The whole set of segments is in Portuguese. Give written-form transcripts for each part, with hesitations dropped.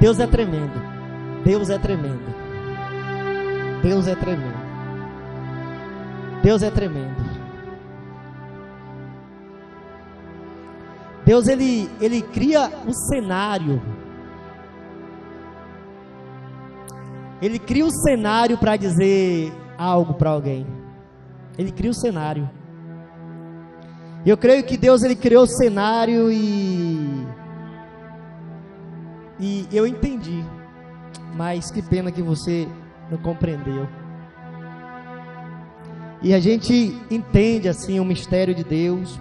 Deus é tremendo. Deus é tremendo. Deus é tremendo. Deus é tremendo. Deus, ele cria um cenário. Ele cria um cenário para dizer algo para alguém. Ele cria o cenário. Eu creio que Deus, ele criou o cenário e eu entendi. Mas que pena que você não compreendeu. E a gente entende assim o mistério de Deus.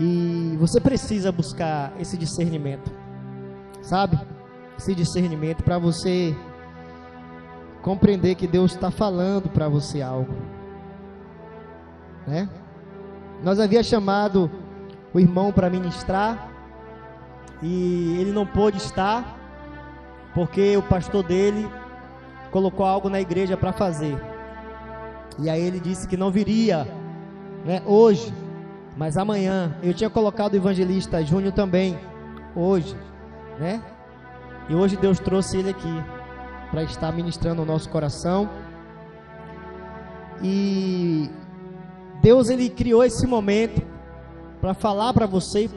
E você precisa buscar esse discernimento, sabe? Esse discernimento para você compreender que Deus está falando para você algo, né? Nós havia chamado o irmão para ministrar e ele não pôde estar porque o pastor dele colocou algo na igreja para fazer. E aí ele disse que não viria, né, hoje, mas amanhã. Eu tinha colocado o evangelista Júnior também hoje, né? E hoje Deus trouxe ele aqui para estar ministrando o nosso coração. E Deus, ele criou esse momento para falar para você e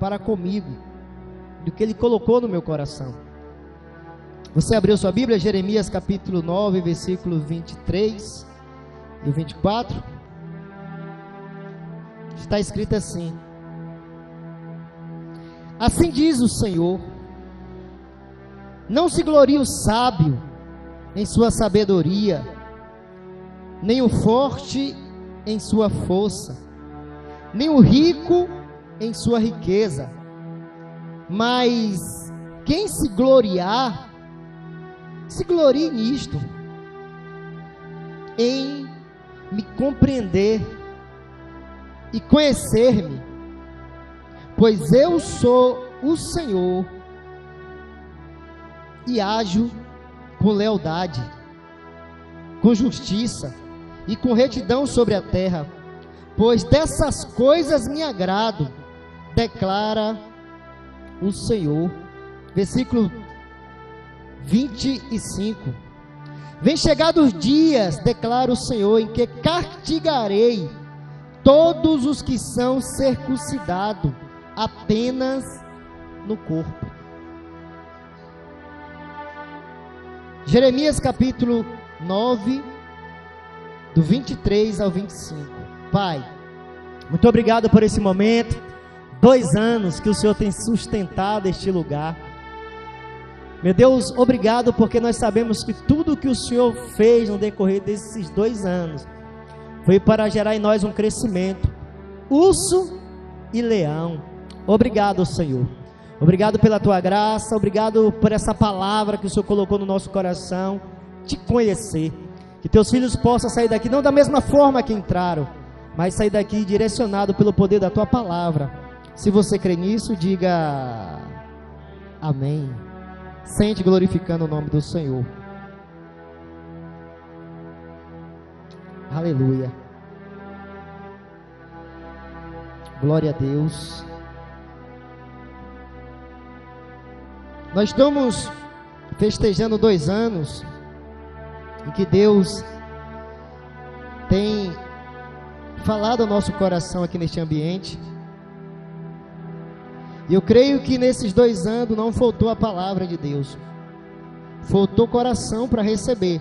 para comigo do que ele colocou no meu coração. Você abriu sua Bíblia, Jeremias capítulo 9, versículo 23 e 24. Está escrito assim: assim diz o Senhor: não se glorie o sábio em sua sabedoria, nem o forte em sua força, nem o rico em sua riqueza, mas quem se gloriar, se glorie nisto, em me compreender e conhecer-me, pois eu sou o Senhor e ajo com lealdade, com justiça e com retidão sobre a terra, pois dessas coisas me agrado, declara o Senhor. Versículo 25: vem chegados os dias, declara o Senhor, em que castigarei todos os que são circuncidados apenas no corpo. Jeremias capítulo 9, do 23 ao 25. Pai, muito obrigado por esse momento. 2 anos que o Senhor tem sustentado este lugar. Meu Deus, obrigado, porque nós sabemos que tudo que o Senhor fez no decorrer desses 2 anos foi para gerar em nós um crescimento, urso e leão. Obrigado, Senhor. Obrigado pela tua graça, obrigado por essa palavra que o Senhor colocou no nosso coração, te conhecer. Que teus filhos possam sair daqui, não da mesma forma que entraram, mas sair daqui direcionado pelo poder da tua palavra. Se você crê nisso, diga amém. Sente glorificando o nome do Senhor. Aleluia. Glória a Deus. Nós estamos festejando 2 anos em que Deus tem falado ao nosso coração aqui neste ambiente. E eu creio que nesses 2 anos não faltou a palavra de Deus, faltou coração para receber.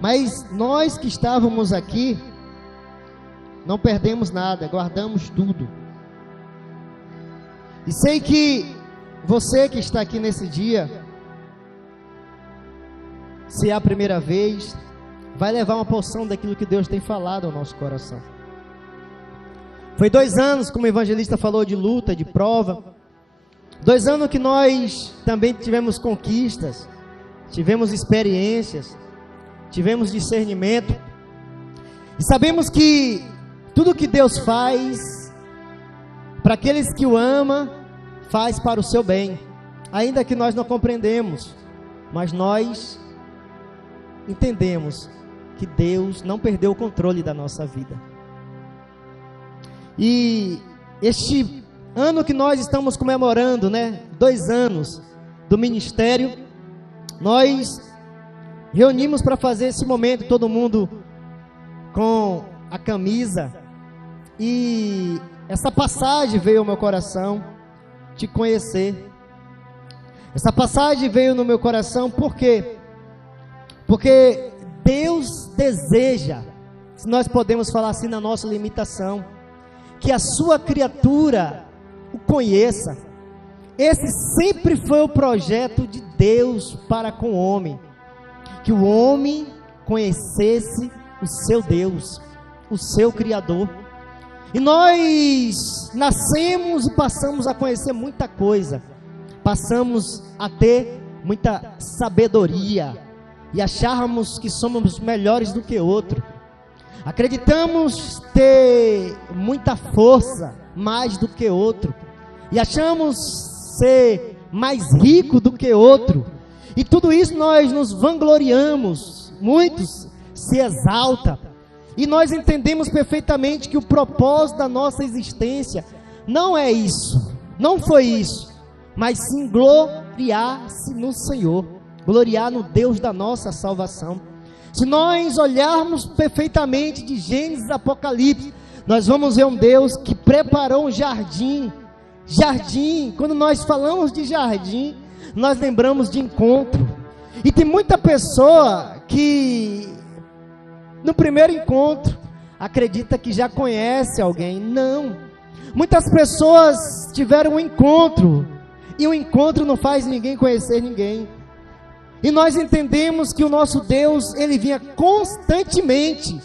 Mas nós que estávamos aqui, não perdemos nada, guardamos tudo. E sei que você que está aqui nesse dia, se é a primeira vez, vai levar uma porção daquilo que Deus tem falado ao nosso coração. Foi 2 anos, como o evangelista falou, de luta, de prova. 2 anos que nós também tivemos conquistas, tivemos experiências, tivemos discernimento. E sabemos que tudo que Deus faz, para aqueles que o amam, faz para o seu bem. Ainda que nós não compreendemos, mas nós entendemos que Deus não perdeu o controle da nossa vida. E este ano que nós estamos comemorando, né? 2 anos do ministério. Nós reunimos para fazer esse momento, todo mundo com a camisa. E essa passagem veio ao meu coração, te conhecer. Essa passagem veio no meu coração, por quê? Porque Deus deseja, se nós podemos falar assim na nossa limitação, que a sua criatura o conheça. Esse sempre foi o projeto de Deus para com o homem, que o homem conhecesse o seu Deus, o seu Criador. E nós nascemos e passamos a conhecer muita coisa, passamos a ter muita sabedoria e acharmos que somos melhores do que outro. Acreditamos ter muita força, mais do que outro, e achamos ser mais rico do que outro, e tudo isso nós nos vangloriamos, muitos se exaltam, e nós entendemos perfeitamente que o propósito da nossa existência não é isso, não foi isso, mas sim gloriar-se no Senhor, gloriar no Deus da nossa salvação. Se nós olharmos perfeitamente de Gênesis a Apocalipse, nós vamos ver um Deus que preparou um jardim. Jardim, quando nós falamos de jardim, nós lembramos de encontro. E tem muita pessoa que no primeiro encontro acredita que já conhece alguém. Não. Muitas pessoas tiveram um encontro, e o encontro não faz ninguém conhecer ninguém. E nós entendemos que o nosso Deus, ele vinha constantemente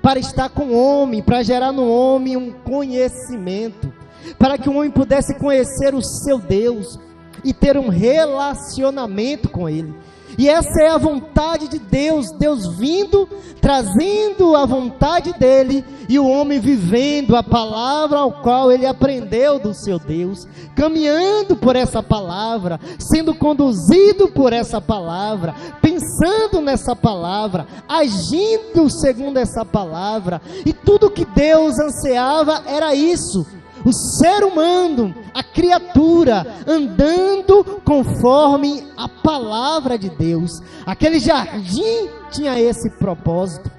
para estar com o homem, para gerar no homem um conhecimento, para que o homem pudesse conhecer o seu Deus e ter um relacionamento com ele. E essa é a vontade de Deus, Deus vindo, trazendo a vontade dele, e o homem vivendo a palavra ao qual ele aprendeu do seu Deus, caminhando por essa palavra, sendo conduzido por essa palavra, pensando nessa palavra, agindo segundo essa palavra. E tudo que Deus ansiava era isso: o ser humano, a criatura, andando conforme a palavra de Deus. Aquele jardim tinha esse propósito,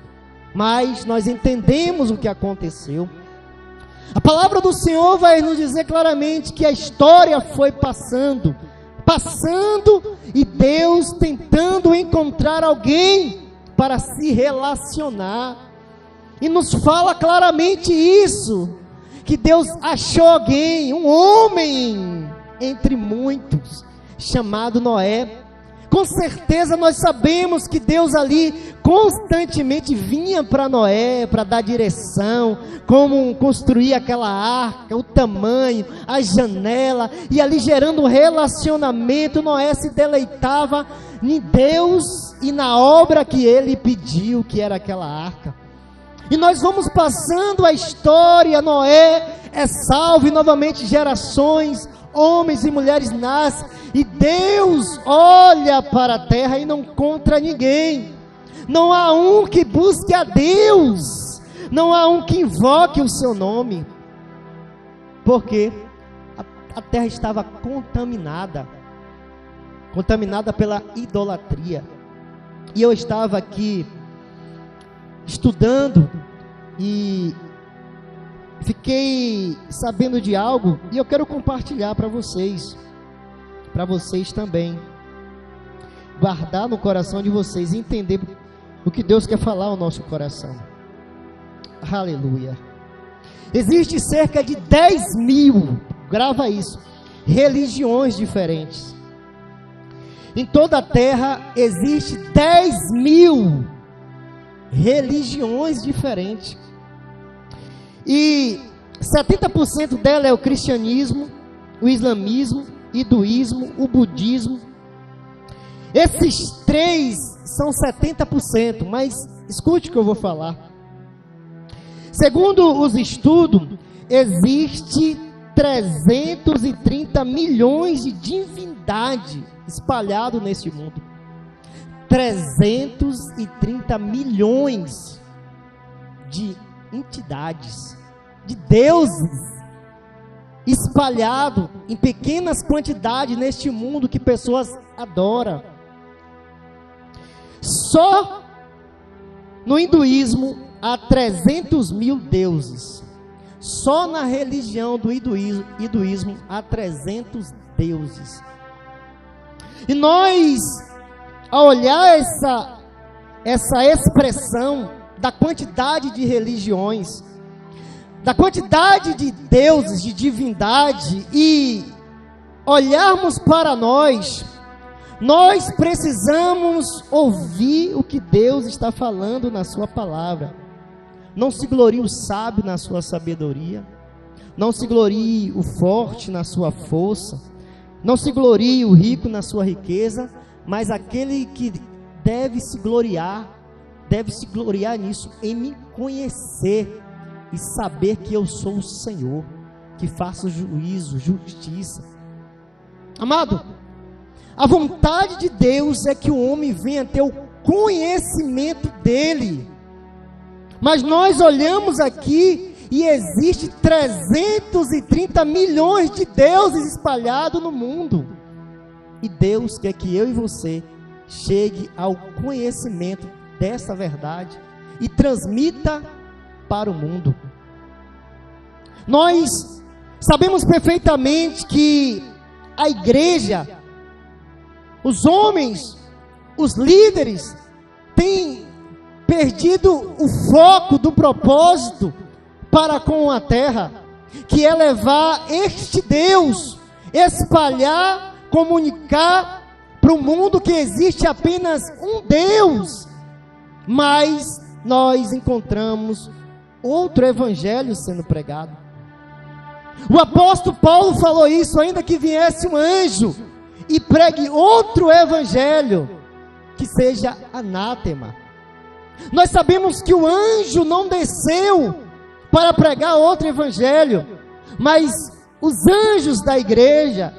mas nós entendemos o que aconteceu. A palavra do Senhor vai nos dizer claramente que a história foi passando, e Deus tentando encontrar alguém para se relacionar. E nos fala claramente isso, que Deus achou alguém, um homem entre muitos, chamado Noé. Com certeza nós sabemos que Deus ali constantemente vinha para Noé, para dar direção, como construir aquela arca, o tamanho, a janela, e ali gerando um relacionamento. Noé se deleitava em Deus e na obra que ele pediu, que era aquela arca. E nós vamos passando a história, Noé é salvo, e novamente gerações, homens e mulheres nascem, e Deus olha para a terra e não encontra ninguém. Não há um que busque a Deus, não há um que invoque o seu nome, porque a terra estava contaminada pela idolatria. E eu estava aqui estudando e fiquei sabendo de algo, e eu quero compartilhar para vocês também, guardar no coração de vocês e entender o que Deus quer falar ao nosso coração. Aleluia. Existe cerca de 10.000, grava isso, religiões diferentes. Em toda a terra existe 10.000 religiões diferentes, e 70% dela é o cristianismo, o islamismo, hinduísmo, o budismo. Esses três são 70%, mas escute o que eu vou falar. Segundo os estudos, existe 330 milhões de divindades espalhadas nesse mundo. 330 milhões de entidades, de deuses. espalhado em pequenas quantidades neste mundo que pessoas adoram. Só no hinduísmo há 300 mil deuses. Só na religião do hinduísmo há 300 deuses. E nós, ao olhar essa expressão da quantidade de religiões, da quantidade de deuses, de divindade, e olharmos para nós precisamos ouvir o que Deus está falando na sua palavra. Não se glorie o sábio na sua sabedoria, não se glorie o forte na sua força, não se glorie o rico na sua riqueza, mas aquele que deve se gloriar nisso, em me conhecer e saber que eu sou o Senhor, que faço juízo, justiça. Amado, a vontade de Deus é que o homem venha ter o conhecimento dele. Mas nós olhamos aqui e existe 330 milhões de deuses espalhados no mundo. E Deus quer que eu e você chegue ao conhecimento dessa verdade e transmita para o mundo. Nós sabemos perfeitamente que a igreja, os homens, os líderes, têm perdido o foco do propósito para com a terra, que é levar este Deus, espalhar, comunicar para o mundo que existe apenas um Deus. Mas nós encontramos outro evangelho sendo pregado. O apóstolo Paulo falou isso: ainda que viesse um anjo e pregue outro evangelho, que seja anátema. Nós sabemos que o anjo não desceu para pregar outro evangelho, mas os anjos da igreja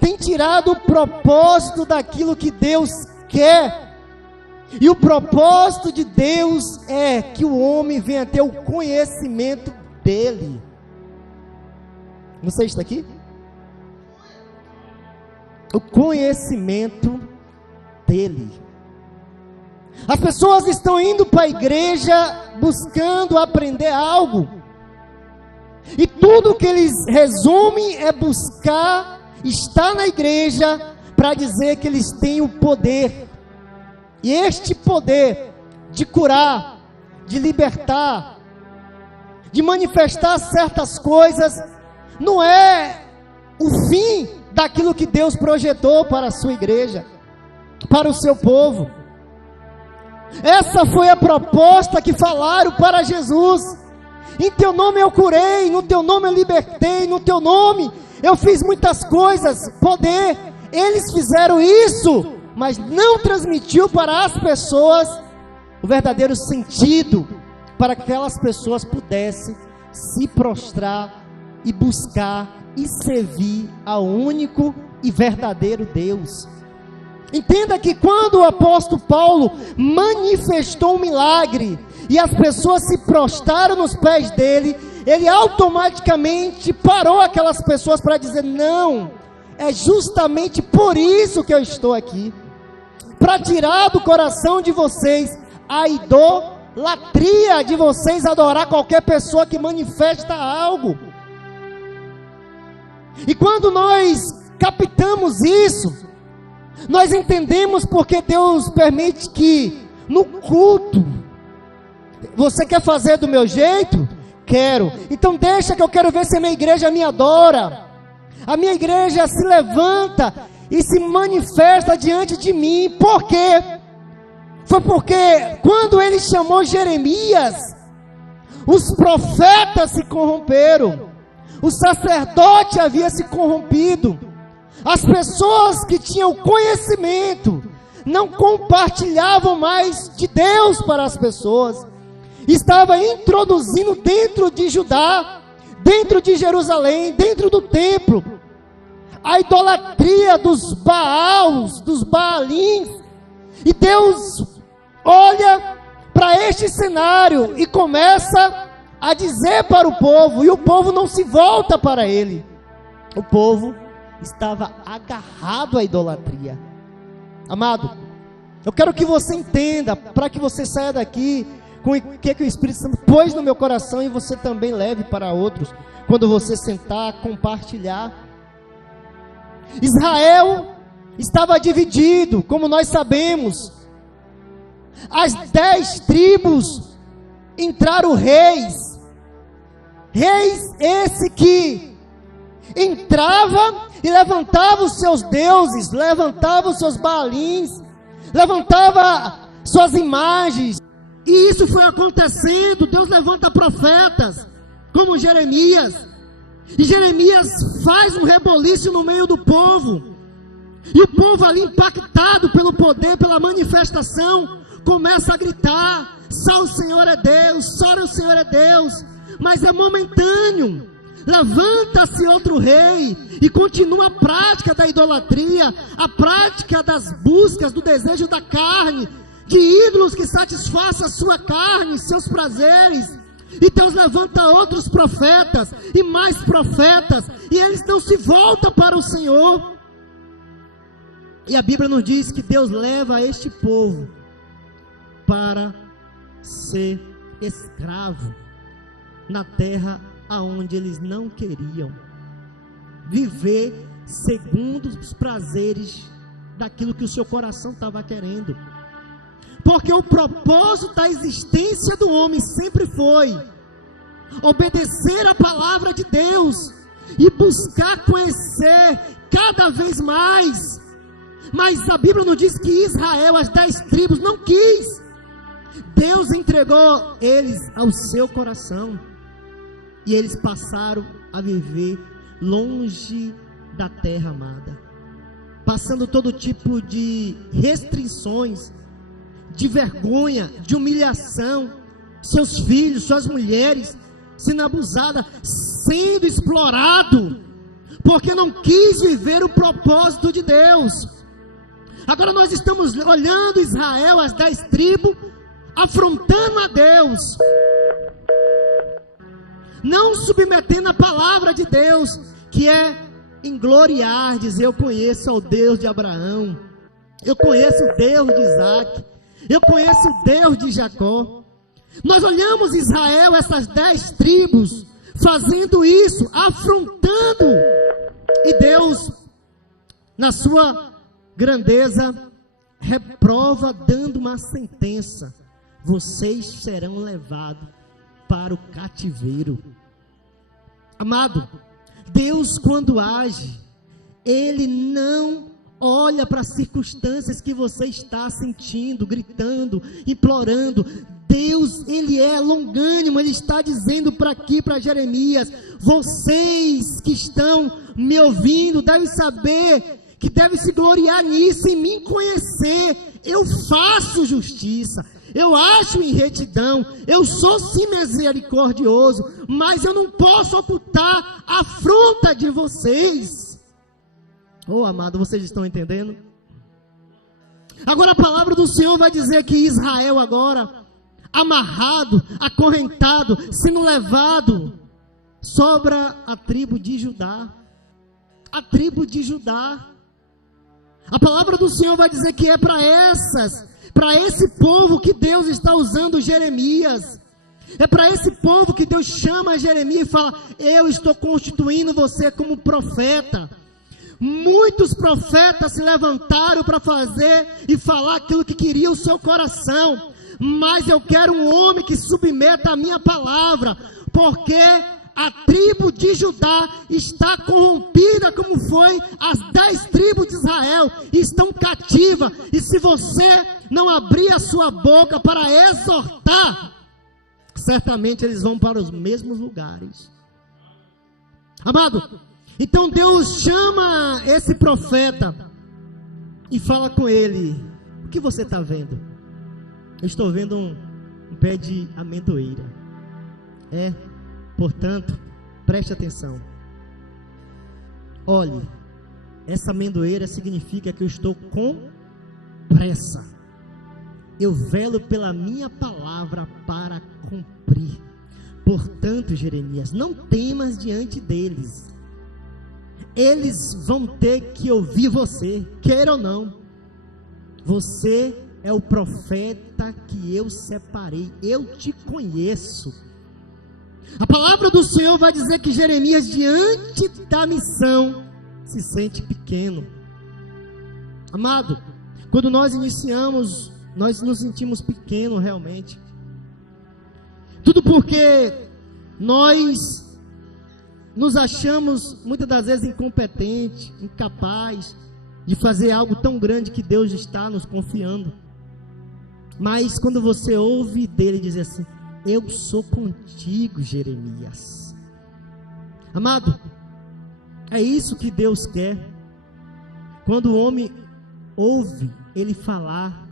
têm tirado o propósito daquilo que Deus quer. E o propósito de Deus é que o homem venha ter o conhecimento dele. Você está aqui? O conhecimento dele. As pessoas estão indo para a igreja buscando aprender algo, e tudo que eles resumem é buscar estar na igreja para dizer que eles têm o poder. E este poder de curar, de libertar, de manifestar certas coisas, não é o fim daquilo que Deus projetou para a sua igreja, para o seu povo. Essa foi a proposta que falaram para Jesus: em teu nome eu curei, no teu nome eu libertei, no teu nome eu fiz muitas coisas. Poder, eles fizeram isso, mas não transmitiu para as pessoas o verdadeiro sentido, para que aquelas pessoas pudessem se prostrar e buscar e servir ao único e verdadeiro Deus. Entenda que quando o apóstolo Paulo manifestou um milagre e as pessoas se prostraram nos pés dele, ele automaticamente parou aquelas pessoas para dizer: não, é justamente por isso que eu estou aqui, para tirar do coração de vocês a idolatria de vocês adorar qualquer pessoa que manifesta algo. E quando nós captamos isso, nós entendemos porque Deus permite que no culto, você quer fazer do meu jeito? Quero. Então deixa que eu quero ver se a minha igreja me adora. A minha igreja se levanta e se manifesta diante de mim. Por quê? Foi porque quando ele chamou Jeremias, os profetas se corromperam, o sacerdote havia se corrompido, as pessoas que tinham conhecimento não compartilhavam mais de Deus para as pessoas. Estava introduzindo dentro de Judá, dentro de Jerusalém, dentro do templo, a idolatria dos Baals, dos Baalins. E Deus olha para este cenário e começa a dizer para o povo, e o povo não se volta para ele. O povo estava agarrado à idolatria. Amado, eu quero que você entenda, para que você saia daqui com o que o Espírito Santo pôs no meu coração e você também leve para outros, quando você sentar, compartilhar. Israel estava dividido, como nós sabemos. As 10 tribos entraram reis esse que entrava e levantava os seus deuses, levantava os seus baalins, levantava suas imagens, e isso foi acontecendo. Deus levanta profetas, como Jeremias, e Jeremias faz um reboliço no meio do povo, e o povo ali impactado pelo poder, pela manifestação, começa a gritar: só o Senhor é Deus, só o Senhor é Deus. Mas é momentâneo. Levanta-se outro rei e continua a prática da idolatria, a prática das buscas, do desejo da carne, de ídolos que satisfaçam a sua carne, seus prazeres. E Deus levanta outros profetas e mais profetas, e eles não se voltam para o Senhor. E a Bíblia nos diz que Deus leva este povo para ser escravo na terra aonde eles não queriam viver, segundo os prazeres daquilo que o seu coração estava querendo. Porque o propósito da existência do homem sempre foi obedecer a palavra de Deus e buscar conhecer cada vez mais. Mas a Bíblia nos diz que Israel, as 10 tribos, não quis. Deus entregou eles ao seu coração, e eles passaram a viver longe da terra amada, passando todo tipo de restrições, de vergonha, de humilhação. Seus filhos, suas mulheres sendo abusadas, sendo explorado, porque não quis viver o propósito de Deus. Agora nós estamos olhando Israel, as 10 tribos, afrontando a Deus, não submetendo a palavra de Deus, que é engloriar, dizer: eu conheço o Deus de Abraão, eu conheço o Deus de Isaac, eu conheço o Deus de Jacó. Nós olhamos Israel, essas 10 tribos, fazendo isso, afrontando, e Deus, na sua grandeza, reprova, dando uma sentença: vocês serão levados para o cativeiro. Amado, Deus, quando age, Ele não olha para as circunstâncias que você está sentindo, gritando, implorando. Deus, Ele é longânimo. Ele está dizendo para aqui, para Jeremias: vocês que estão me ouvindo devem saber que devem se gloriar nisso, em me conhecer. Eu faço justiça, eu acho em retidão, eu sou sim misericordioso, mas eu não posso ocultar a afronta de vocês. Oh, amado, vocês estão entendendo? Agora a palavra do Senhor vai dizer que Israel agora, amarrado, acorrentado, sendo levado, sobra a tribo de Judá. A tribo de Judá. A palavra do Senhor vai dizer que é para esse povo que Deus está usando Jeremias. É para esse povo que Deus chama Jeremias e fala: eu estou constituindo você como profeta. Muitos profetas se levantaram para fazer e falar aquilo que queria o seu coração, mas eu quero um homem que submeta a minha palavra, porque a tribo de Judá está corrompida, como foi as 10 tribos de Israel, estão cativas, e se você não abrir a sua boca para exortar, certamente eles vão para os mesmos lugares. Amado, então Deus chama esse profeta e fala com ele: o que você está vendo? Eu estou vendo um pé de amendoeira. Portanto, preste atenção. Olhe, essa amendoeira significa que eu estou com pressa. Eu velo pela minha palavra para cumprir. Portanto, Jeremias, não temas diante deles. eles vão ter que ouvir você, queira ou não. Você é o profeta que eu separei, eu te conheço. A palavra do Senhor vai dizer que Jeremias, diante da missão, se sente pequeno. Amado, quando nós iniciamos, nós nos sentimos pequenos realmente. Tudo porque nós nos achamos muitas das vezes incompetentes, incapazes de fazer algo tão grande que Deus está nos confiando. Mas quando você ouve dele dizer assim: eu sou contigo, Jeremias. Amado, é isso que Deus quer. Quando o homem ouve ele falar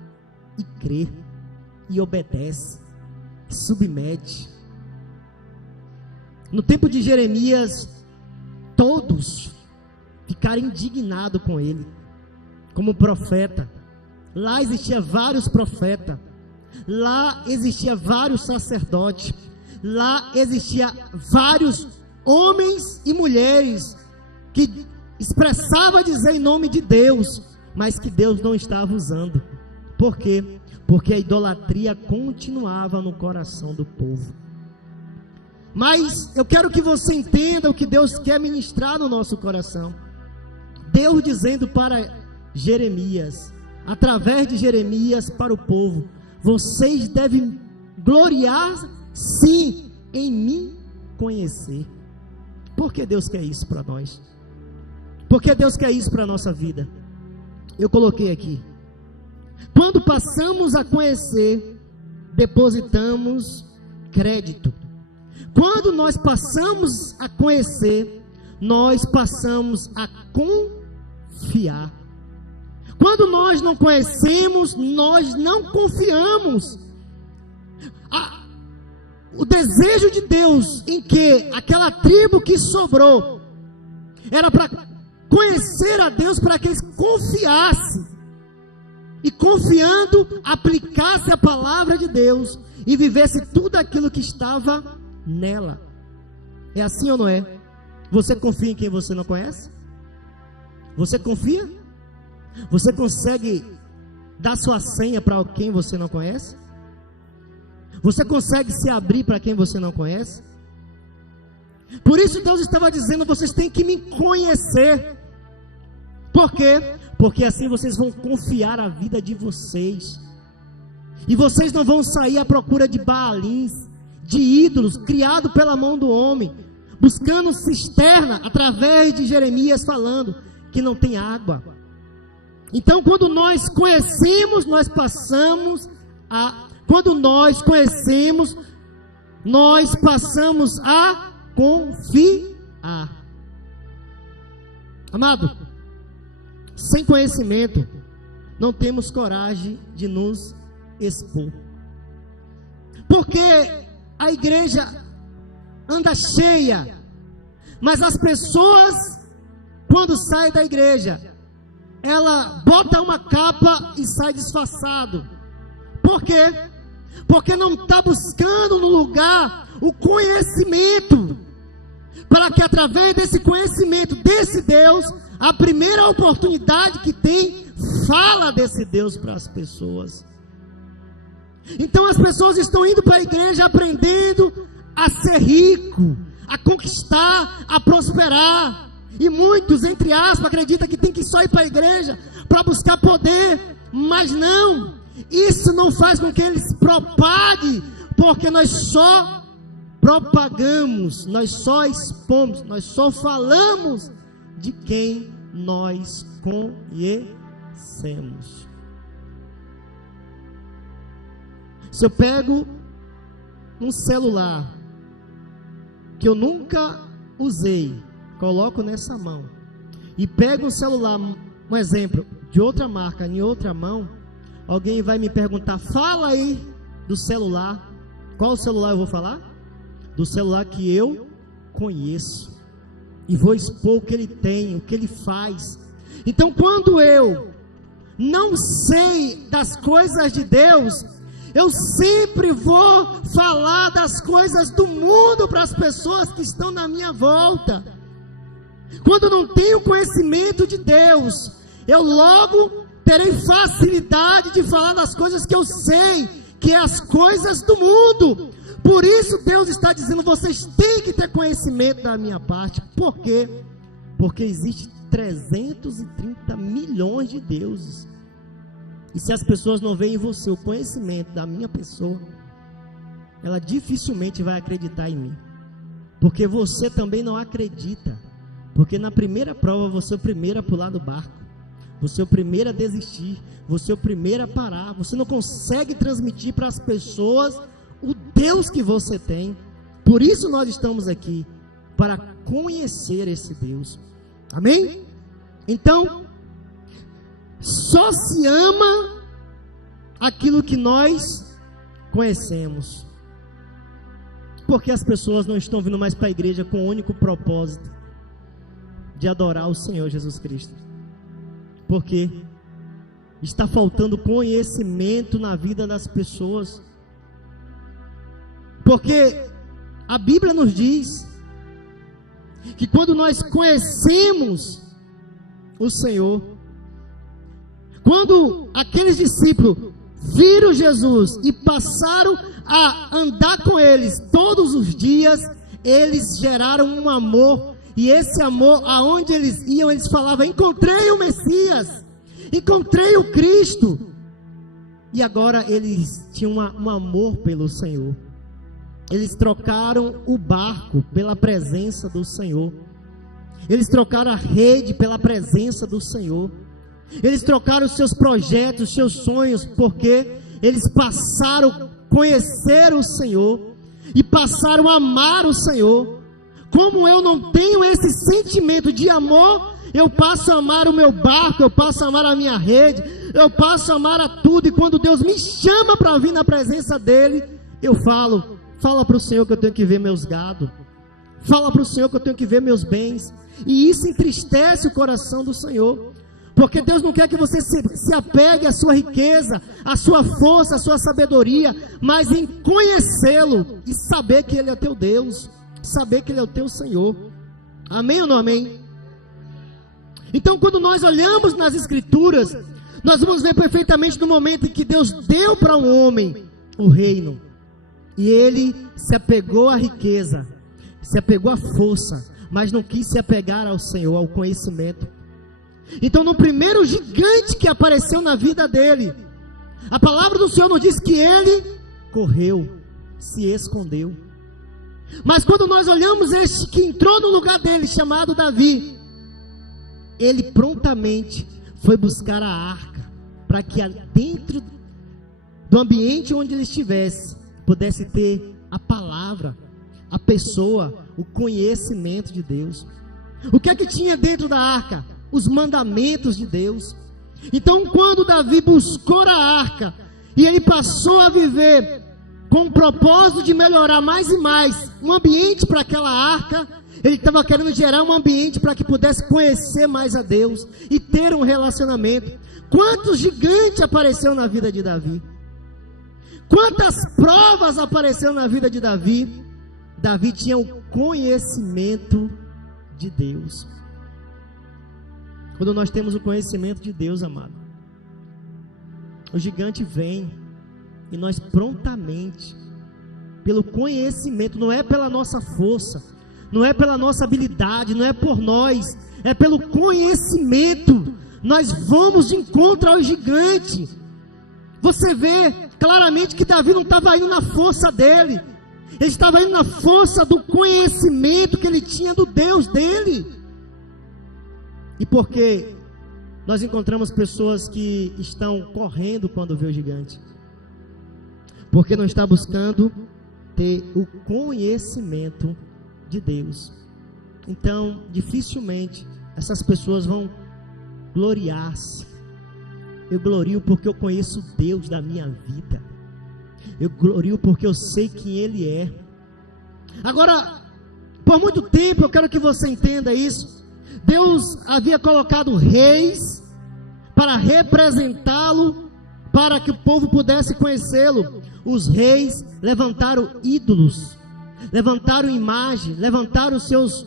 e crê e obedece, submete. No tempo de Jeremias, todos ficaram indignados com ele, como profeta. Lá existia vários profetas, lá existia vários sacerdotes, lá existia vários homens e mulheres que expressavam dizer em nome de Deus, mas que Deus não estava usando. Por quê? Porque a idolatria continuava no coração do povo. Mas eu quero que você entenda o que Deus quer ministrar no nosso coração. Deus dizendo para Jeremias, através de Jeremias para o povo: vocês devem gloriar sim em me conhecer. Por que Deus quer isso para nós? Por que Deus quer isso para a nossa vida? Eu coloquei aqui: quando passamos a conhecer, depositamos crédito. Quando nós passamos a conhecer, nós passamos a confiar. Quando nós não conhecemos, nós não confiamos. O desejo de Deus em que aquela tribo que sobrou era para conhecer a Deus, para que eles confiassem, e confiando, aplicasse a palavra de Deus e vivesse tudo aquilo que estava nela. É assim ou não é? Você confia em quem você não conhece? Você confia? Você consegue dar sua senha para quem você não conhece? Você consegue se abrir para quem você não conhece? Por isso Deus estava dizendo: vocês têm que me conhecer. Por quê? Porque assim vocês vão confiar a vida de vocês, e vocês não vão sair à procura de Baalins, de ídolos criados pela mão do homem, buscando cisterna, através de Jeremias falando que não tem água. Então, quando nós conhecemos, nós passamos a confiar. Amado, sem conhecimento, não temos coragem de nos expor. Porque a igreja anda cheia, mas as pessoas, quando saem da igreja, ela bota uma capa e sai disfarçado. Por quê? Porque não está buscando no lugar o conhecimento, para que através desse conhecimento desse Deus, a primeira oportunidade que tem, fala desse Deus para as pessoas. Então as pessoas estão indo para a igreja aprendendo a ser rico, a conquistar, a prosperar. E muitos, entre aspas, acreditam que tem que só ir para a igreja para buscar poder. Mas não, isso não faz com que eles propaguem, porque nós só propagamos, nós só expomos, nós só falamos de quem nós conhecemos. Se eu pego um celular que eu nunca usei, coloco nessa mão, e pego um celular, um exemplo, de outra marca, em outra mão, alguém vai me perguntar: fala aí do celular. Qual celular eu vou falar? Do celular que eu conheço, e vou expor o que ele tem, o que ele faz. Então, quando eu não sei das coisas de Deus, eu sempre vou falar das coisas do mundo para as pessoas que estão na minha volta. Quando eu não tenho conhecimento de Deus, eu logo terei facilidade de falar das coisas que eu sei, que é as coisas do mundo. Por isso Deus está dizendo, vocês têm que ter conhecimento da minha parte. Por quê? Porque existe 330 milhões de deuses. E se as pessoas não veem em você o conhecimento da minha pessoa, ela dificilmente vai acreditar em mim. Porque você também não acredita. Porque na primeira prova você é o primeiro a pular do barco. Você é o primeiro a desistir. Você é o primeiro a parar. Você não consegue transmitir para as pessoas o Deus que você tem. Por isso nós estamos aqui, para conhecer esse Deus. Amém? Então, só se ama aquilo que nós conhecemos. Porque as pessoas não estão vindo mais para a igreja com o único propósito de adorar o Senhor Jesus Cristo. Porque está faltando conhecimento na vida das pessoas. Porque a Bíblia nos diz que quando nós conhecemos o Senhor, quando aqueles discípulos viram Jesus e passaram a andar com eles todos os dias, eles geraram um amor. E esse amor, aonde eles iam, eles falavam, encontrei o Messias, encontrei o Cristo. E agora eles tinham um amor pelo Senhor. Eles trocaram o barco pela presença do Senhor. Eles trocaram a rede pela presença do Senhor. Eles trocaram os seus projetos, os seus sonhos, porque eles passaram a conhecer o Senhor e passaram a amar o Senhor. Como eu não tenho esse sentimento de amor, eu passo a amar o meu barco, eu passo a amar a minha rede, eu passo a amar a tudo. E quando Deus me chama para vir na presença dEle, eu fala para o Senhor que eu tenho que ver meus gados, fala para o Senhor que eu tenho que ver meus bens. E isso entristece o coração do Senhor, porque Deus não quer que você se apegue à sua riqueza, à sua força, à sua sabedoria, mas em conhecê-lo e saber que Ele é teu Deus, saber que Ele é o teu Senhor. Amém ou não amém? Então, quando nós olhamos nas Escrituras, nós vamos ver perfeitamente no momento em que Deus deu para um homem o reino, e ele se apegou à riqueza, se apegou à força, mas não quis se apegar ao Senhor, ao conhecimento. Então, no primeiro gigante que apareceu na vida dele, a palavra do Senhor nos diz que ele correu, se escondeu. Mas quando nós olhamos este que entrou no lugar dele, chamado Davi, ele prontamente foi buscar a arca, para que dentro do ambiente onde ele estivesse, pudesse ter a palavra, a pessoa, o conhecimento de Deus. O que é que tinha dentro da arca? Os mandamentos de Deus. Então, quando Davi buscou a arca, e ele passou a viver com o propósito de melhorar mais e mais um ambiente para aquela arca, ele estava querendo gerar um ambiente para que pudesse conhecer mais a Deus e ter um relacionamento. Quantos gigantes apareceram na vida de Davi? Quantas provas apareceram na vida de Davi? Davi tinha o conhecimento de Deus. Quando nós temos o conhecimento de Deus, amado, o gigante vem e nós prontamente, pelo conhecimento, não é pela nossa força, não é pela nossa habilidade, não é por nós, é pelo conhecimento, nós vamos de encontro ao gigante. Você vê claramente que Davi não estava indo na força dele, ele estava indo na força do conhecimento que ele tinha do Deus dele. E por que nós encontramos pessoas que estão correndo quando vê o gigante? Porque não está buscando ter o conhecimento de Deus. Então, dificilmente essas pessoas vão gloriar-se. Eu glorio porque eu conheço Deus da minha vida. Eu glorio porque eu sei quem Ele é. Agora, por muito tempo, eu quero que você entenda isso. Deus havia colocado reis para representá-lo, para que o povo pudesse conhecê-lo. Os reis levantaram ídolos, levantaram imagem, levantaram os seus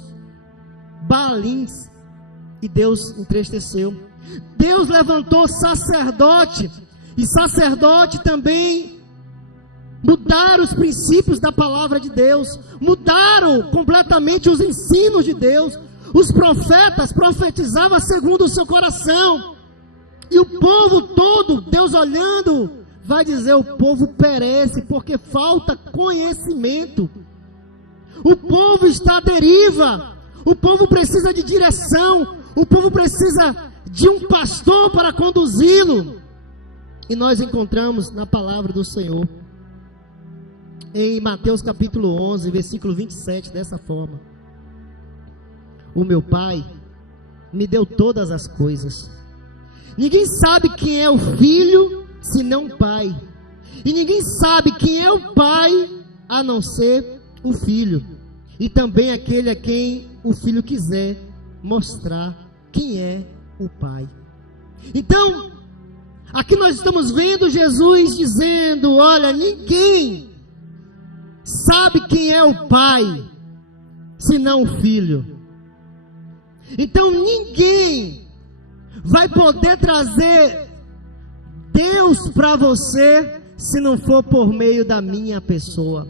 Baalins, e Deus entristeceu. Deus levantou sacerdote, e sacerdote também mudaram os princípios da palavra de Deus, mudaram completamente os ensinos de Deus. Os profetas profetizavam segundo o seu coração, e o povo todo, Deus olhando, vai dizer: o povo perece porque falta conhecimento. O povo está à deriva, o povo precisa de direção, o povo precisa de um pastor para conduzi-lo. E nós encontramos na palavra do Senhor, em Mateus capítulo 11, versículo 27, dessa forma: o meu Pai me deu todas as coisas. Ninguém sabe quem é o Filho senão o Pai, e ninguém sabe quem é o Pai a não ser o Filho, e também aquele a quem o Filho quiser mostrar quem é o Pai. Então, aqui nós estamos vendo Jesus dizendo: olha, ninguém sabe quem é o Pai senão o Filho. Então ninguém vai poder trazer Deus para você se não for por meio da minha pessoa.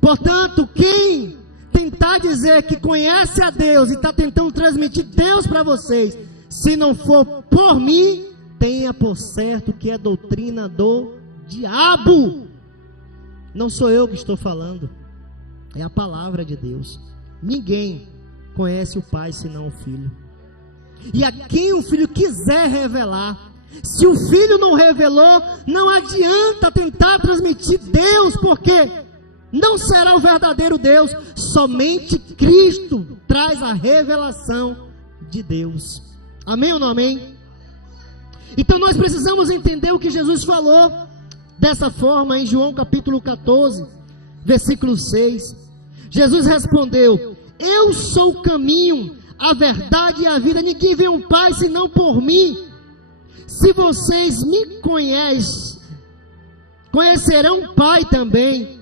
Portanto, quem tentar dizer que conhece a Deus e está tentando transmitir Deus para vocês, se não for por mim, tenha por certo que é doutrina do diabo. Não sou eu que estou falando, é a palavra de Deus. Ninguém conhece o Pai senão o Filho, e a quem o Filho quiser revelar. Se o Filho não revelou, não adianta tentar transmitir Deus, porque não será o verdadeiro Deus. Somente Cristo traz a revelação de Deus. Amém ou não amém? Então nós precisamos entender o que Jesus falou dessa forma em João capítulo 14, versículo 6. Jesus respondeu: eu sou o caminho, a verdade e a vida. Ninguém vê o Pai senão por mim. Se vocês me conhecem, conhecerão o Pai também.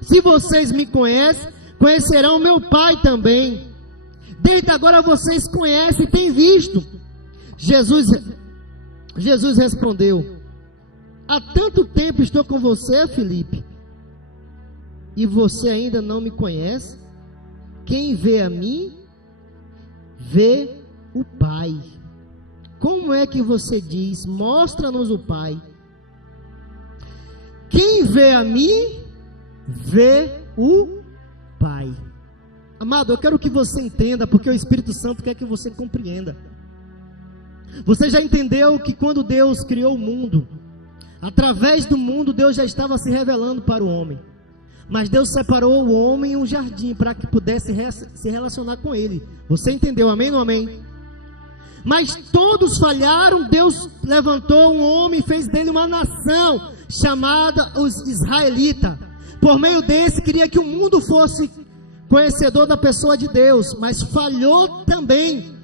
Se vocês me conhecem, conhecerão meu Pai também. Desde agora vocês conhecem e têm visto. Jesus respondeu: há tanto tempo estou com você, Filipe, e você ainda não me conhece? Quem vê a mim, vê o Pai. Como é que você diz: mostra-nos o Pai? Quem vê a mim, vê o Pai. Amado, eu quero que você entenda, porque o Espírito Santo quer que você compreenda. Você já entendeu que quando Deus criou o mundo, através do mundo Deus já estava se revelando para o homem, mas Deus separou o homem em um jardim para que pudesse se relacionar com ele. Você entendeu? Amém ou não amém? Mas todos falharam. Deus levantou um homem e fez dele uma nação chamada os israelitas. Por meio desse queria que o mundo fosse conhecedor da pessoa de Deus, mas falhou também.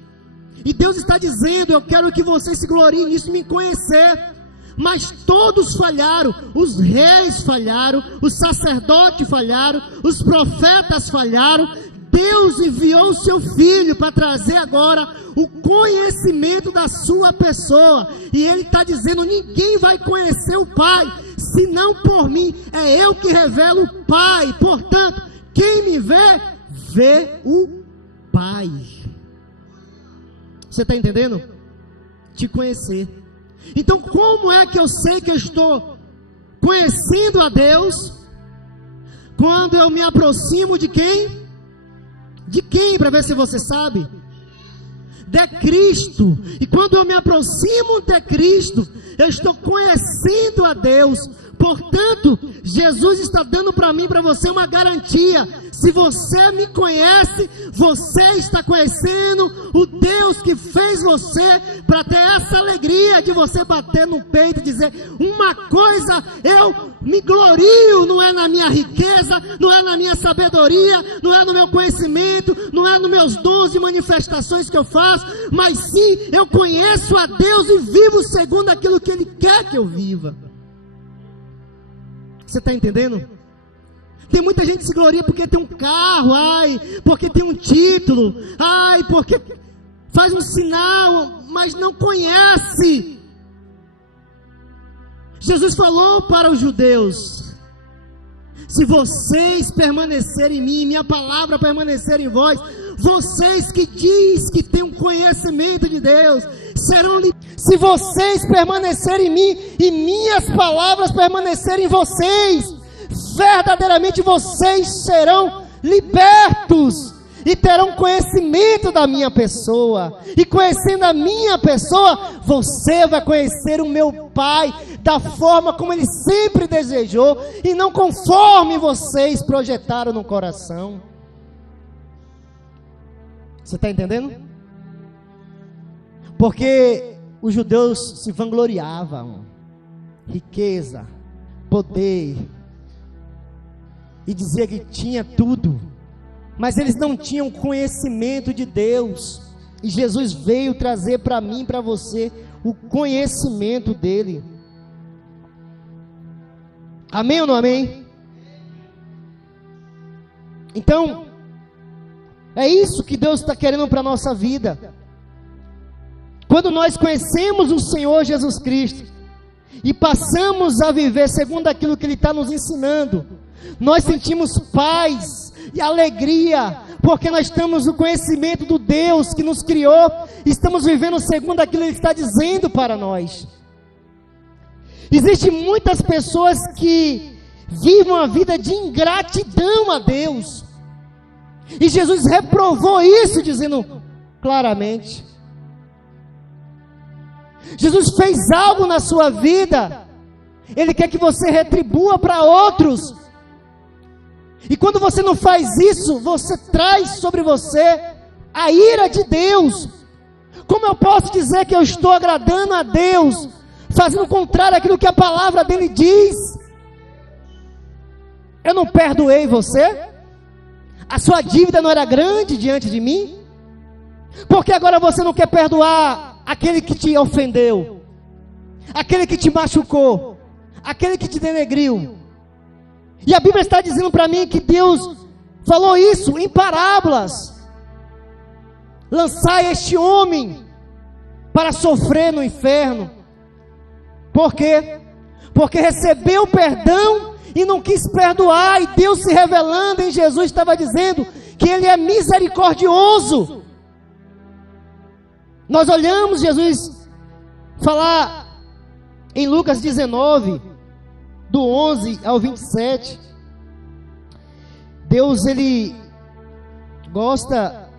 E Deus está dizendo: eu quero que vocês se gloriem nisso, me conhecer. Mas todos falharam. Os reis falharam, os sacerdotes falharam, os profetas falharam. Deus enviou o seu Filho para trazer agora o conhecimento da sua pessoa. E Ele está dizendo: ninguém vai conhecer o Pai senão por mim. É eu que revelo o Pai. Portanto, quem me vê, vê o Pai. Você está entendendo? Te conhecer. Então, como é que eu sei que eu estou conhecendo a Deus? Quando eu me aproximo de quem? De quem? Para ver se você sabe. De Cristo. E quando eu me aproximo de Cristo, eu estou conhecendo a Deus. Portanto, Jesus está dando para mim, para você, uma garantia. Se você me conhece, você está conhecendo o Deus que fez você, para ter essa alegria de você bater no peito e dizer: uma coisa eu me glorio, não é na minha riqueza, não é na minha sabedoria, não é no meu conhecimento, não é nos meus dons e manifestações que eu faço, mas sim, eu conheço a Deus e vivo segundo aquilo que Ele quer que eu viva. Você está entendendo? Tem muita gente que se gloria porque tem um carro, ai, porque tem um título, ai, porque faz um sinal, mas não conhece. Jesus falou para os judeus: se vocês permanecerem em mim, minha palavra permanecer em vós, vocês que diz que têm um conhecimento de Deus, serão libertos. Se vocês permanecerem em mim e minhas palavras permanecerem em vocês, verdadeiramente vocês serão libertos e terão conhecimento da minha pessoa. E conhecendo a minha pessoa, você vai conhecer o meu Pai da forma como Ele sempre desejou, e não conforme vocês projetaram no coração. Você está entendendo? Porque os judeus se vangloriavam, riqueza, poder, e dizia que tinha tudo, mas eles não tinham conhecimento de Deus. E Jesus veio trazer para mim e para você o conhecimento dele. Amém ou não amém? Então, é isso que Deus está querendo para a nossa vida. Quando nós conhecemos o Senhor Jesus Cristo e passamos a viver segundo aquilo que Ele está nos ensinando, nós sentimos paz e alegria, porque nós temos o conhecimento do Deus que nos criou, e estamos vivendo segundo aquilo que Ele está dizendo para nós. Existem muitas pessoas que vivem uma vida de ingratidão a Deus, e Jesus reprovou isso, dizendo claramente: Jesus fez algo na sua vida, Ele quer que você retribua para outros. E quando você não faz isso, você traz sobre você a ira de Deus. Como eu posso dizer que eu estou agradando a Deus, fazendo o contrário daquilo que a palavra dele diz? Eu não perdoei você? A sua dívida não era grande diante de mim? Por que agora você não quer perdoar aquele que te ofendeu, aquele que te machucou, aquele que te denegriu? E a Bíblia está dizendo para mim que Deus falou isso em parábolas: lançai este homem para sofrer no inferno. Por quê? Porque recebeu perdão e não quis perdoar, e Deus se revelando em Jesus estava dizendo que Ele é misericordioso. Nós olhamos Jesus falar em Lucas 19, do 11 ao 27, Deus, Ele gosta,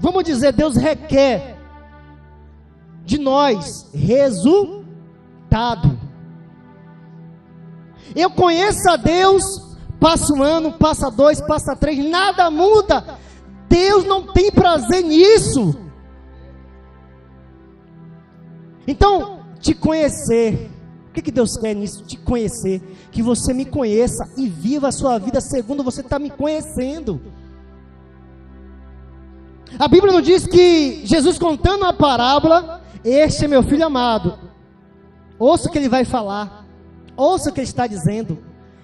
vamos dizer, Deus requer de nós resultado. Eu conheço a Deus, passa um ano, passa dois, passa três, nada muda. Deus não tem prazer nisso. Então, te conhecer, o que Deus quer nisso? Te conhecer, que você me conheça e viva a sua vida segundo você está me conhecendo. A Bíblia não diz que Jesus, contando uma parábola: este é meu filho amado, ouça o que ele vai falar, ouça o que ele está dizendo.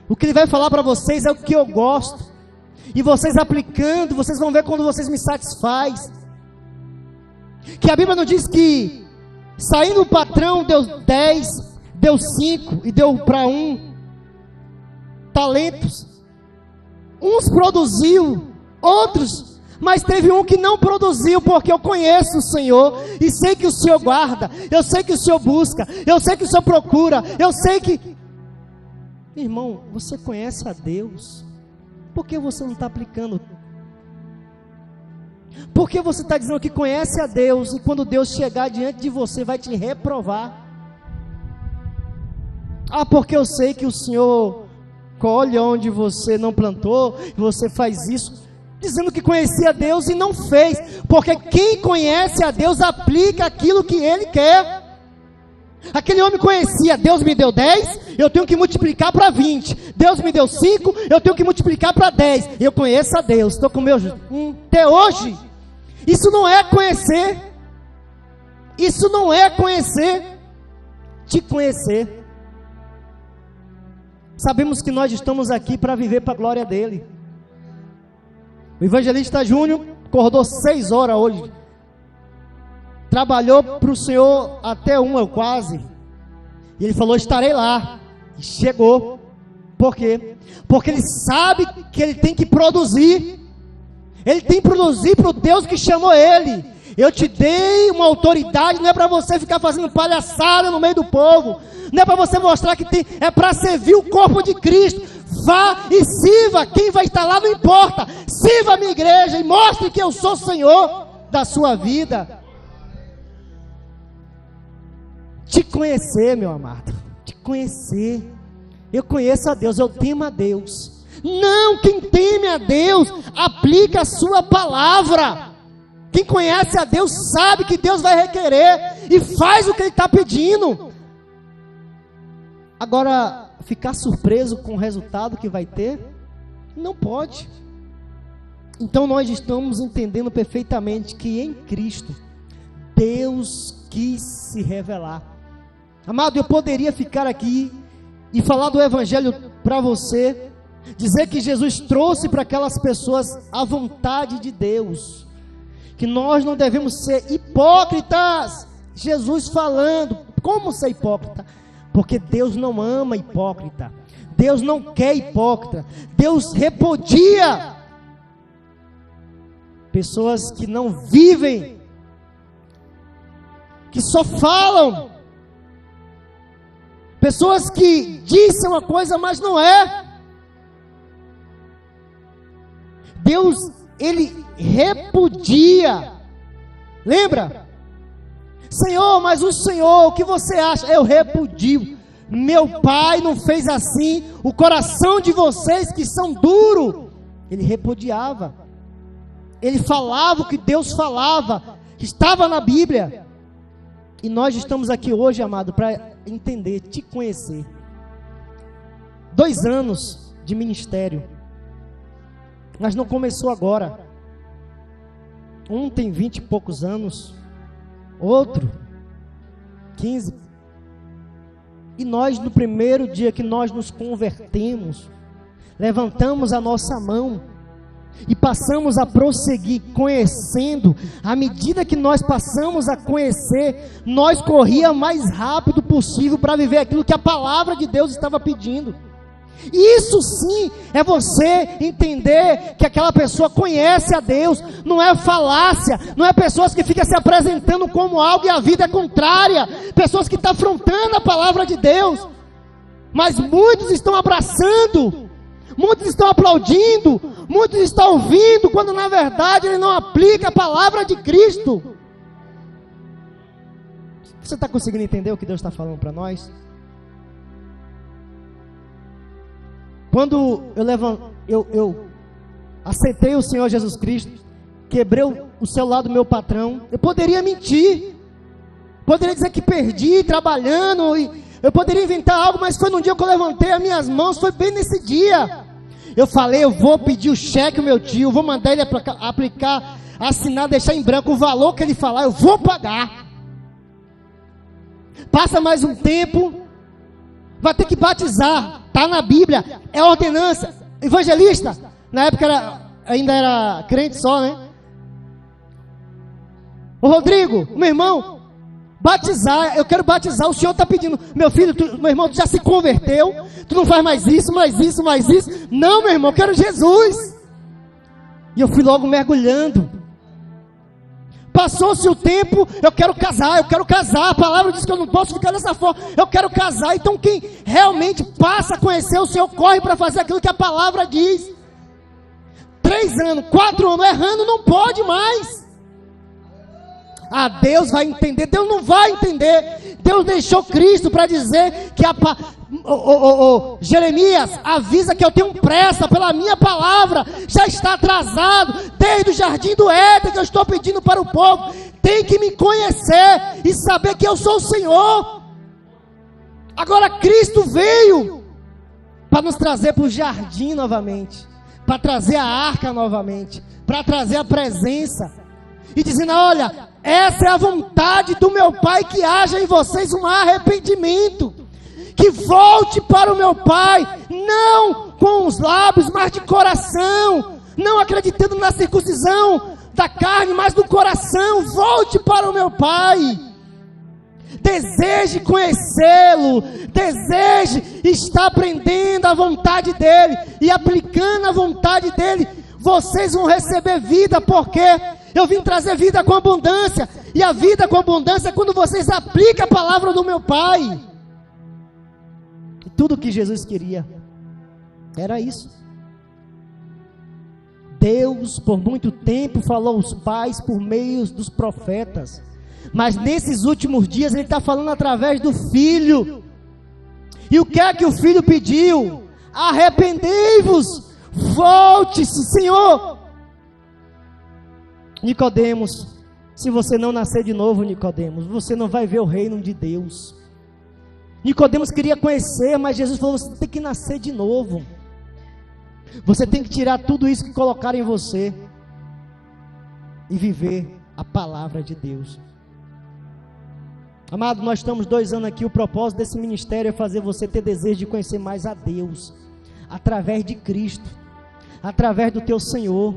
O que ele vai falar para vocês é o que eu gosto, e vocês aplicando, vocês vão ver quando vocês me satisfaz. Que a Bíblia não diz que saindo o patrão deu 10, deu 5 e deu para 1 talentos. Uns produziu, outros, mas teve um que não produziu, porque eu conheço o Senhor, e sei que o Senhor guarda, eu sei que o Senhor busca, eu sei que o Senhor procura, eu sei que... Irmão, você conhece a Deus, por que você não está aplicando? Por que você está dizendo que conhece a Deus, e quando Deus chegar diante de você vai te reprovar? Ah, porque eu sei que o Senhor colhe onde você não plantou, e você faz isso, dizendo que conhecia a Deus e não fez, porque quem conhece a Deus aplica aquilo que Ele quer. Aquele homem conhecia: Deus me deu 10, eu tenho que multiplicar para 20, Deus me deu 5, eu tenho que multiplicar para 10, eu conheço a Deus, estou com o meu até hoje. Isso não é conhecer, isso não é conhecer, te conhecer. sabemos que nós estamos aqui para viver para a glória dele. O evangelista Júnior acordou 6 horas hoje, trabalhou para o Senhor até 1, quase, e ele falou: estarei lá, e chegou. Por quê? Porque ele sabe que ele tem que produzir, ele tem que produzir para o Deus que chamou ele. Eu te dei uma autoridade, não é para você ficar fazendo palhaçada no meio do povo, não é para você mostrar que tem, é para servir o corpo de Cristo. Vá e sirva, quem vai estar lá não importa, sirva a minha igreja e mostre que eu sou o Senhor da sua vida. Te conhecer, meu amado, te conhecer. Eu conheço a Deus, eu temo a Deus. Não, quem teme a Deus, aplica a sua palavra. Quem conhece a Deus sabe que Deus vai requerer e faz o que Ele está pedindo. Agora, ficar surpreso com o resultado que vai ter, não pode. Então nós estamos entendendo perfeitamente que em Cristo, Deus quis se revelar. Amado, eu poderia ficar aqui e falar do Evangelho para você, dizer que Jesus trouxe para aquelas pessoas a vontade de Deus, que nós não devemos ser hipócritas. Jesus falando, como ser hipócrita? Porque Deus não ama hipócrita, Deus não quer hipócrita, Deus repudia pessoas que não vivem, que só falam, pessoas que dizem uma coisa, mas não é. Deus, Ele repudia. Lembra? Senhor, mas o Senhor, o que você acha? Eu repudio. Meu Pai não fez assim. O coração de vocês que são duros, Ele repudiava. Ele falava o que Deus falava, que estava na Bíblia. E nós estamos aqui hoje, amado, para entender, te conhecer. 2 anos de ministério, mas não começou agora. Um tem 20 e poucos anos, outro 15. E nós, no primeiro dia que nós nos convertemos, levantamos a nossa mão e passamos a prosseguir conhecendo. À medida que nós passamos a conhecer, nós corria mais rápido possível para viver aquilo que a palavra de Deus estava pedindo. Isso sim é você entender que aquela pessoa conhece a Deus, não é falácia, não é pessoas que ficam se apresentando como algo e a vida é contrária, pessoas que estão afrontando a palavra de Deus, mas muitos estão abraçando, muitos estão aplaudindo, muitos estão ouvindo, quando na verdade ele não aplica a palavra de Cristo. Você está conseguindo entender o que Deus está falando para nós? Quando eu aceitei o Senhor Jesus Cristo, quebrei o celular do meu patrão, eu poderia mentir, poderia dizer que perdi trabalhando, e eu poderia inventar algo, mas foi num dia que eu levantei as minhas mãos, foi bem nesse dia. Eu falei, eu vou pedir o cheque ao meu tio, vou mandar ele aplicar, assinar, deixar em branco o valor que ele falar, eu vou pagar. Passa mais um tempo, vai ter que batizar, está na Bíblia, é ordenança. Evangelista, na época ainda era crente só, né? Ô Rodrigo, meu irmão, batizar, eu quero batizar, o senhor está pedindo, meu filho, meu irmão, tu já se converteu, tu não faz mais isso, mais isso, mais isso. Não, meu irmão, eu quero Jesus. E eu fui logo mergulhando. Passou-se o tempo, eu quero casar, a palavra diz que eu não posso ficar dessa forma, eu quero casar. Então quem realmente passa a conhecer o Senhor, corre para fazer aquilo que a palavra diz. 3 anos, 4 anos, errando, não pode mais. Ah, Deus vai entender, Deus não vai entender. Deus deixou Cristo para dizer que Jeremias, avisa que eu tenho pressa pela minha palavra, já está atrasado, desde o jardim do Éden que eu estou pedindo para o povo, tem que me conhecer e saber que eu sou o Senhor. Agora Cristo veio para nos trazer para o jardim novamente, para trazer a arca novamente, para trazer a presença, e dizendo, olha, essa é a vontade do meu Pai, que haja em vocês um arrependimento, que volte para o meu Pai, não com os lábios, mas de coração, não acreditando na circuncisão da carne, mas do coração. Volte para o meu Pai. Deseje conhecê-lo, deseje estar aprendendo a vontade dEle e aplicando a vontade dEle. Vocês vão receber vida, porque eu vim trazer vida com abundância, e a vida com abundância é quando vocês aplicam a palavra do meu Pai. E tudo que Jesus queria era isso. Deus por muito tempo falou aos pais por meio dos profetas, mas nesses últimos dias Ele está falando através do Filho. E o que é que o Filho pediu? Arrependei-vos, volte-se, Senhor. Nicodemos, se você não nascer de novo, Nicodemos, você não vai ver o reino de Deus. Nicodemos queria conhecer, mas Jesus falou: você tem que nascer de novo. Você tem que tirar tudo isso que colocaram em você e viver a palavra de Deus. Amado, nós estamos 2 anos aqui. O propósito desse ministério é fazer você ter desejo de conhecer mais a Deus, através de Cristo, através do teu Senhor.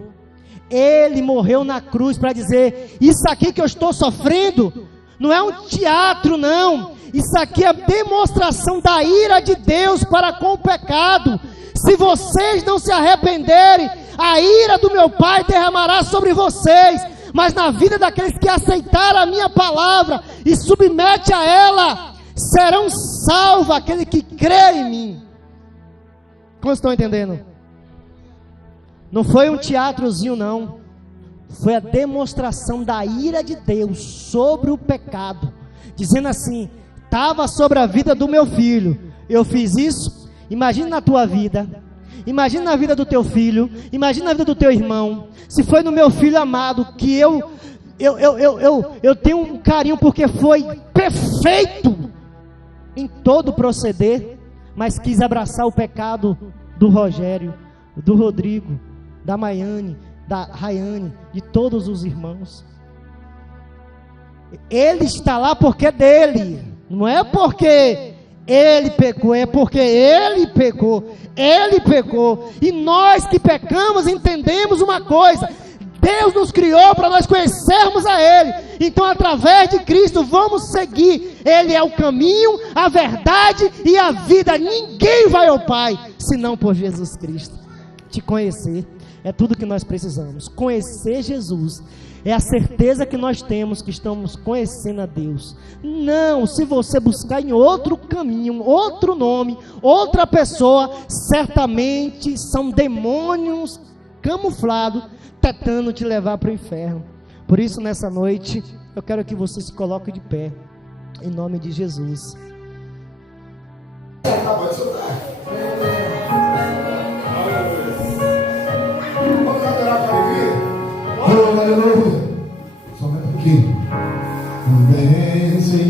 Ele morreu na cruz para dizer: isso aqui que eu estou sofrendo não é um teatro, não. Isso aqui é a demonstração da ira de Deus para com o pecado. Se vocês não se arrependerem, a ira do meu Pai derramará sobre vocês. Mas na vida daqueles que aceitaram a minha palavra e submete a ela, serão salvos aqueles que creem em mim. Como estão entendendo? Não foi um teatrozinho, não. Foi a demonstração da ira de Deus sobre o pecado, dizendo assim: estava sobre a vida do meu filho, eu fiz isso. Imagina na tua vida, imagina na vida do teu filho, imagina na vida do teu irmão. Se foi no meu filho amado, que eu tenho um carinho, porque foi perfeito em todo proceder, mas quis abraçar o pecado do Rogério, do Rodrigo, da Maiane, da Rayane, de todos os irmãos. Ele está lá porque é dele, não é porque ele pecou, é porque ele pecou. Ele pecou. E nós que pecamos entendemos uma coisa: Deus nos criou para nós conhecermos a Ele. Então, através de Cristo, vamos seguir. Ele é o caminho, a verdade e a vida. Ninguém vai ao Pai senão por Jesus Cristo. Te conhecer é tudo que nós precisamos. Conhecer Jesus é a certeza que nós temos que estamos conhecendo a Deus. Não, se você buscar em outro caminho, outro nome, outra pessoa, certamente são demônios camuflados tentando te levar para o inferno. Por isso, nessa noite, eu quero que você se coloque de pé, em nome de Jesus. Vamos adorar para ele. Aleluia. Somente aqui. Também sei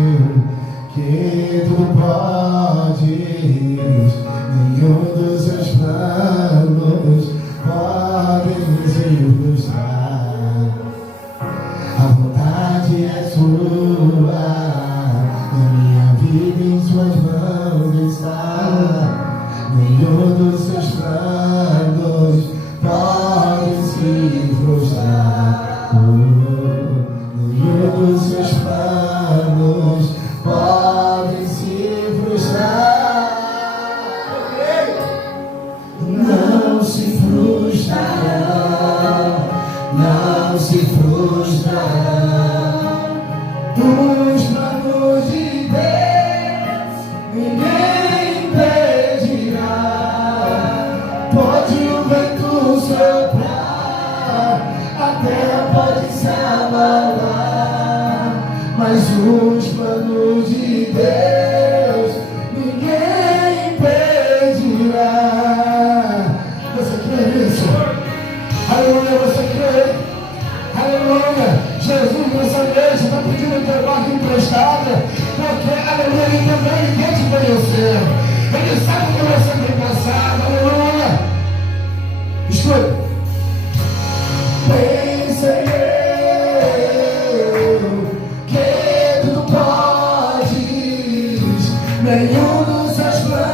eu que tu podes, nenhum dos seus planos podem se frustrar. A vontade é sua, a minha vida em suas mãos está. Nenhum dos seus planos pode se frustrar. Nenhum dos seus planos pode se frustrar. Não se frustrará, não se frustrará. Os planos de Deus ninguém impedirá. Pode o vento soprar, a terra pode se abalar, mas os planos de Deus ninguém impedirá. Você crê nisso? Aleluia, você crê? Aleluia. Jesus nessa noite está pedindo teu barco emprestado, porque aleluia, ele também quer te conhecer. Ele sabe o que você tem passado. Aleluia. Escuta. Pensei eu que tu podes, nenhum dos seus planos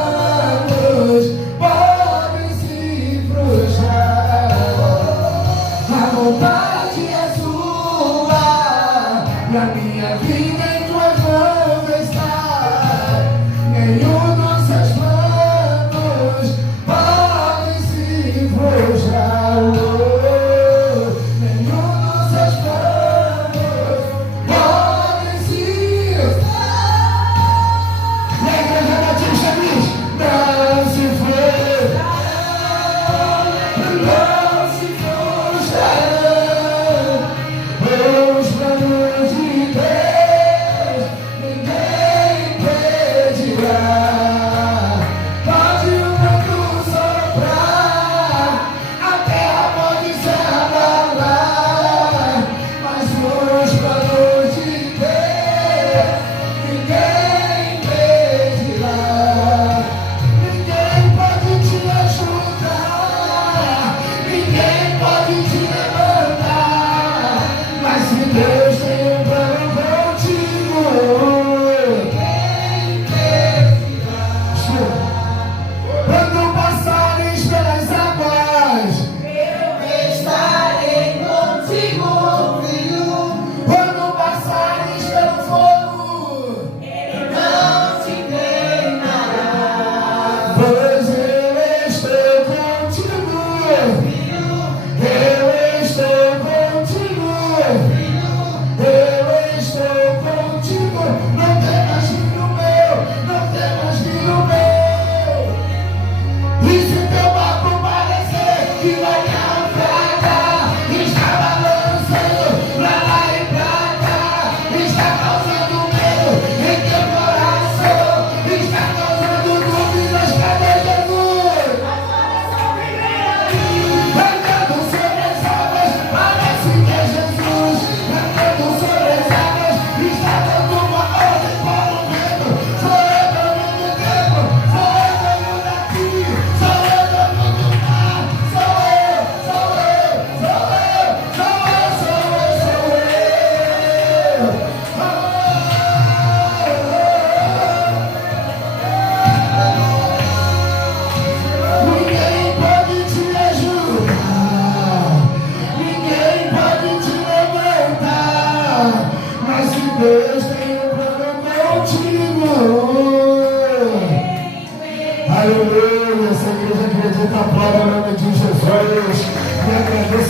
E a minha vida em tuas mãos está. Nenhum dos seus planos pode se frustrar. Nenhum dos seus planos pode se frustrar. E a igreja batista diz: não se frustrarão, não se frustrarão. Os planos de Deus ninguém impedirá. Pode o vento soprar, a terra pode se abalar, mas os planos de Deus ninguém impedirá. Ninguém pode te ajudar, ninguém pode te levantar, mas se Deus tem um plano contigo, quando passares pelas águas, eu estarei contigo, filho. Quando passares pelo fogo, ele não te queimará. Pois eu estou contigo, filho. Eu estou contigo, filho. Eu estou contigo. Não temas, filho meu, não temas, filho meu. E se teu barco parecer que vai naufragar, está balançando pra lá e pra cá, está causando medo em teu coração, está causando dúvidas, cadê Jesus? Andando sobre as águas, parece que é Jesus. Andando sobre as águas, está dando uma ordem para o vento. Sou eu dono do tempo, sou eu dono daqui, sou eu dono do mar, sou eu, sou eu, sou eu, sou eu, sou eu, sou eu. Ninguém pode te ajudar, ninguém pode te levantar, mas se Deus tem um plano contigo. Aleluia, essa igreja acredita, aplauda o nome de